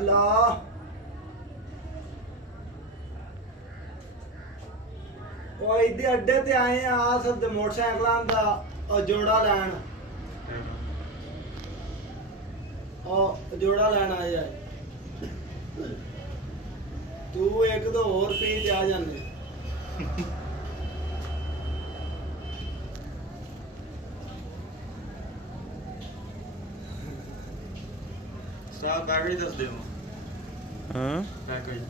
ਹਲਾ ਉਹ ਇਹਦੇ ਅੱਡੇ ਤੇ ਆਏ ਆ ਸਭ ਮੋਟਰਸਾਈਕਲਾਂ ਦਾ ਉਹ ਜੋੜਾ ਲੈਣ ਉਹ ਜੋੜਾ ਲੈਣ ਆਏ ਆ ਤੂੰ ਇੱਕ ਦੋ ਹੋਰ ਪੀ ਤੇ ਆ ਜਾਂਦੇ ਸਟਾਰ ਪੈਕੇਜ ਦੱਸ ਦਿਓ ਹਾਂ ਪੈਕੇਜ